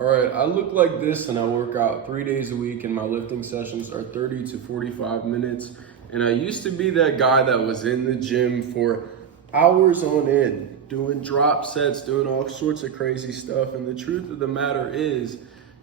All right, I look like this and I work out 3 days a week, and my lifting sessions are 30 to 45 minutes. And I used to be that guy that was in the gym for hours on end, doing drop sets, doing all sorts of crazy stuff. And the truth of the matter is,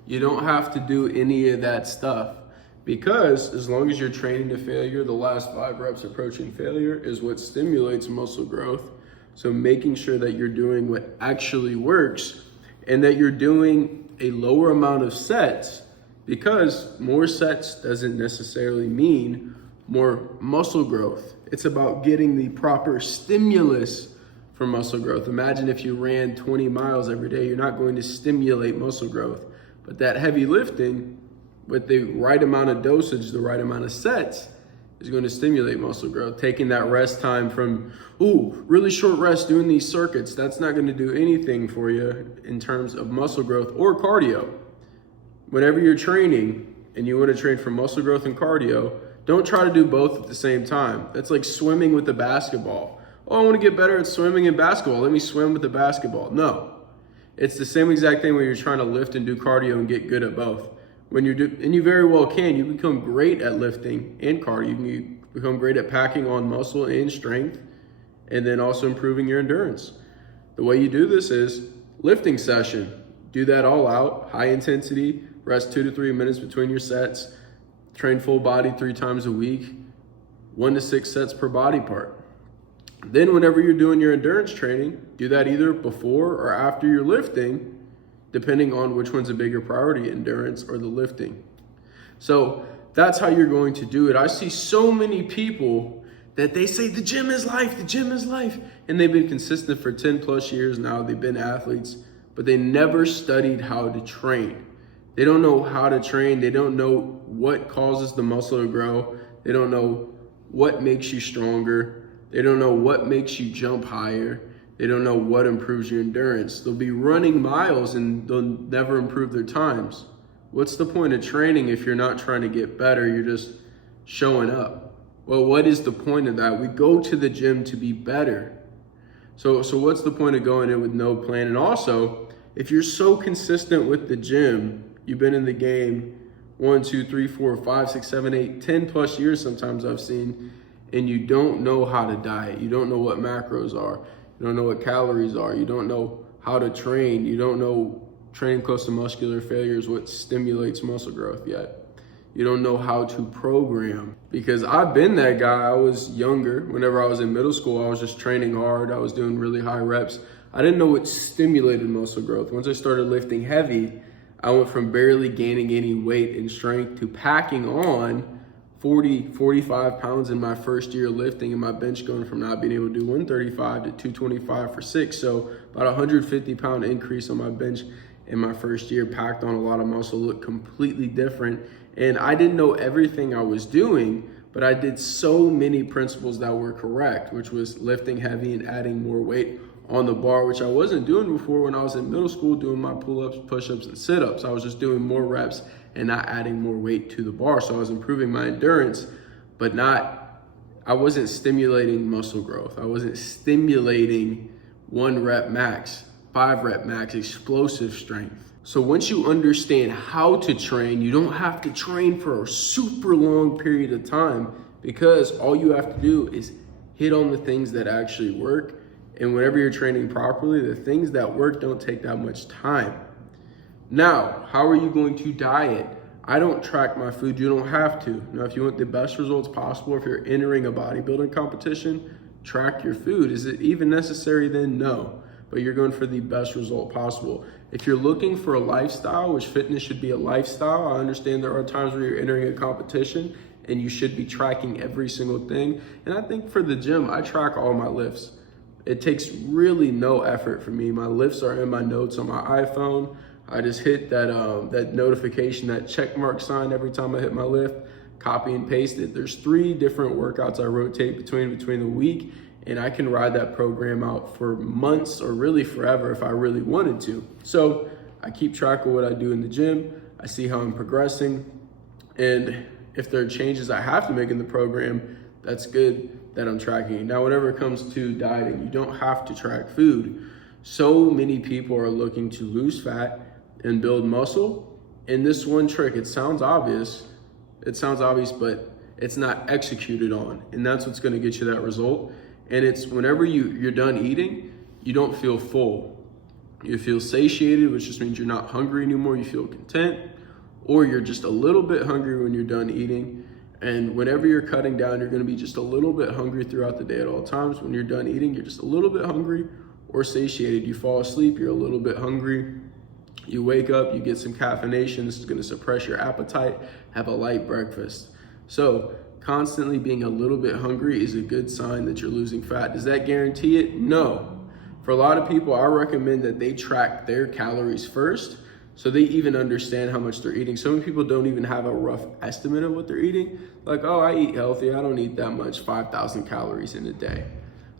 you don't have to do any of that stuff, because as long as you're training to failure, the last 5 reps approaching failure is what stimulates muscle growth. So making sure that you're doing what actually works and that you're doing a lower amount of sets, because more sets doesn't necessarily mean more muscle growth. It's about getting the proper stimulus for muscle growth. Imagine if you ran 20 miles every day, you're not going to stimulate muscle growth. But that heavy lifting with the right amount of dosage, the right amount of sets, is going to stimulate muscle growth. Taking that rest time from, really short rest doing these circuits, that's not going to do anything for you in terms of muscle growth or cardio. Whenever you're training and you want to train for muscle growth and cardio, don't try to do both at the same time. That's like swimming with the basketball. Oh, I want to get better at swimming and basketball. Let me swim with the basketball. No, it's the same exact thing when you're trying to lift and do cardio and get good at both. And you very well can. You become great at lifting and cardio. You can become great at packing on muscle and strength, and then also improving your endurance. The way you do this is lifting session. Do that all out, high intensity, rest 2 to 3 minutes between your sets, train full body 3 times a week, 1 to 6 sets per body part. Then whenever you're doing your endurance training, do that either before or after you're lifting, depending on which one's a bigger priority, endurance or the lifting. So that's how you're going to do it. I see so many people that they say the gym is life, the gym is life. And they've been consistent for 10 plus years now. They've been athletes, but they never studied how to train. They don't know how to train. They don't know what causes the muscle to grow. They don't know what makes you stronger. They don't know what makes you jump higher. They don't know what improves your endurance. They'll be running miles and they'll never improve their times. What's the point of training if you're not trying to get better? You're just showing up. Well, what is the point of that? We go to the gym to be better. So what's the point of going in with no plan? And also, if you're so consistent with the gym, you've been in the game 1, 2, 3, 4, 5, 6, 7, 8, 10 plus years sometimes I've seen, and you don't know how to diet. You don't know what macros are. You don't know what calories are. You don't know how to train. You don't know training close to muscular failure is what stimulates muscle growth yet. You don't know how to program, because I've been that guy. I was younger. Whenever I was in middle school, I was just training hard. I was doing really high reps. I didn't know what stimulated muscle growth. Once I started lifting heavy, I went from barely gaining any weight and strength to packing on 40, 45 pounds in my first year lifting, and my bench going from not being able to do 135 to 225 for 6. So about 150 pound increase on my bench in my first year, packed on a lot of muscle, looked completely different. And I didn't know everything I was doing, but I did so many principles that were correct, which was lifting heavy and adding more weight on the bar, which I wasn't doing before when I was in middle school doing my pull-ups, push-ups, and sit-ups. I was just doing more reps and not adding more weight to the bar. So I was improving my endurance, but I wasn't stimulating muscle growth. I wasn't stimulating 1 rep max, 5 rep max, explosive strength. So once you understand how to train, you don't have to train for a super long period of time, because all you have to do is hit on the things that actually work. And whenever you're training properly, the things that work don't take that much time. Now, how are you going to diet? I don't track my food. You don't have to. Now, if you want the best results possible, if you're entering a bodybuilding competition, track your food. Is it even necessary then? No. But you're going for the best result possible. If you're looking for a lifestyle, which fitness should be a lifestyle, I understand there are times where you're entering a competition and you should be tracking every single thing. And I think for the gym, I track all my lifts. It takes really no effort for me. My lifts are in my notes on my iPhone. I just hit that notification, that check mark sign every time I hit my lift, copy and paste it. There's 3 different workouts I rotate between the week, and I can ride that program out for months or really forever if I really wanted to. So I keep track of what I do in the gym. I see how I'm progressing, and if there are changes I have to make in the program, that's good that I'm tracking. Now, whenever it comes to dieting, you don't have to track food. So many people are looking to lose fat and build muscle. And this one trick, it sounds obvious, but it's not executed on. And that's what's gonna get you that result. And it's whenever you're done eating, you don't feel full. You feel satiated, which just means you're not hungry anymore. You feel content, or you're just a little bit hungry when you're done eating. And whenever you're cutting down, you're gonna be just a little bit hungry throughout the day at all times. When you're done eating, you're just a little bit hungry or satiated. You fall asleep, you're a little bit hungry. You wake up, you get some caffeination. This is gonna suppress your appetite. Have a light breakfast. So constantly being a little bit hungry is a good sign that you're losing fat. Does that guarantee it? No. For a lot of people, I recommend that they track their calories first so they even understand how much they're eating. So many people don't even have a rough estimate of what they're eating. Like, oh, I eat healthy. I don't eat that much, 5,000 calories in a day.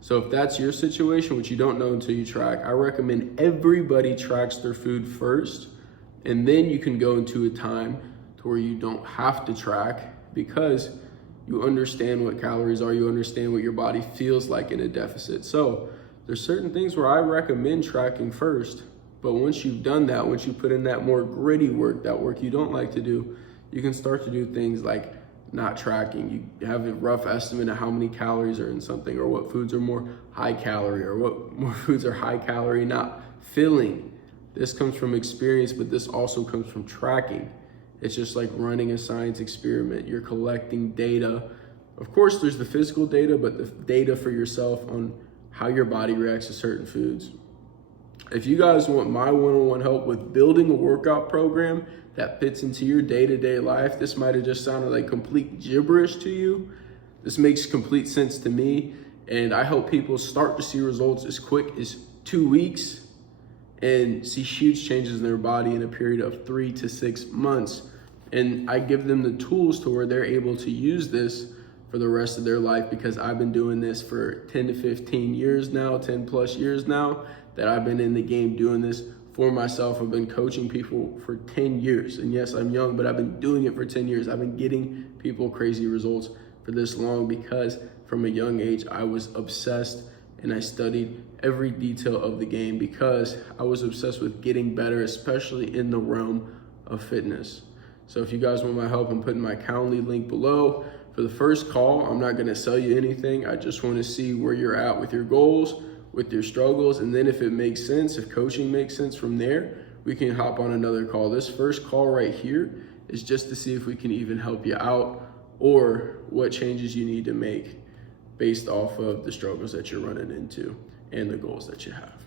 So if that's your situation, which you don't know until you track, I recommend everybody tracks their food first, and then you can go into a time to where you don't have to track because you understand what calories are, you understand what your body feels like in a deficit. So there's certain things where I recommend tracking first, but once you've done that, once you put in that more gritty work, that work you don't like to do, you can start to do things like not tracking. You have a rough estimate of how many calories are in something, or what foods are more high calorie, or what more foods are high calorie, not filling. This comes from experience, but this also comes from tracking. It's just like running a science experiment. You're collecting data. Of course, there's the physical data, but the data for yourself on how your body reacts to certain foods. If you guys want my one-on-one help with building a workout program that fits into your day-to-day life, this might have just sounded like complete gibberish to you. This makes complete sense to me, and I help people start to see results as quick as 2 weeks and see huge changes in their body in a period of 3 to 6 months. And I give them the tools to where they're able to use this for the rest of their life, because I've been doing this for 10 to 15 years now, 10 plus years now, that I've been in the game doing this for myself. I've been coaching people for 10 years. And yes, I'm young, but I've been doing it for 10 years. I've been getting people crazy results for this long because from a young age, I was obsessed and I studied every detail of the game because I was obsessed with getting better, especially in the realm of fitness. So if you guys want my help, I'm putting my Calendly link below. For the first call, I'm not gonna sell you anything. I just wanna see where you're at with your goals, with your struggles, and then if it makes sense, if coaching makes sense from there, we can hop on another call. This first call right here is just to see if we can even help you out or what changes you need to make based off of the struggles that you're running into and the goals that you have.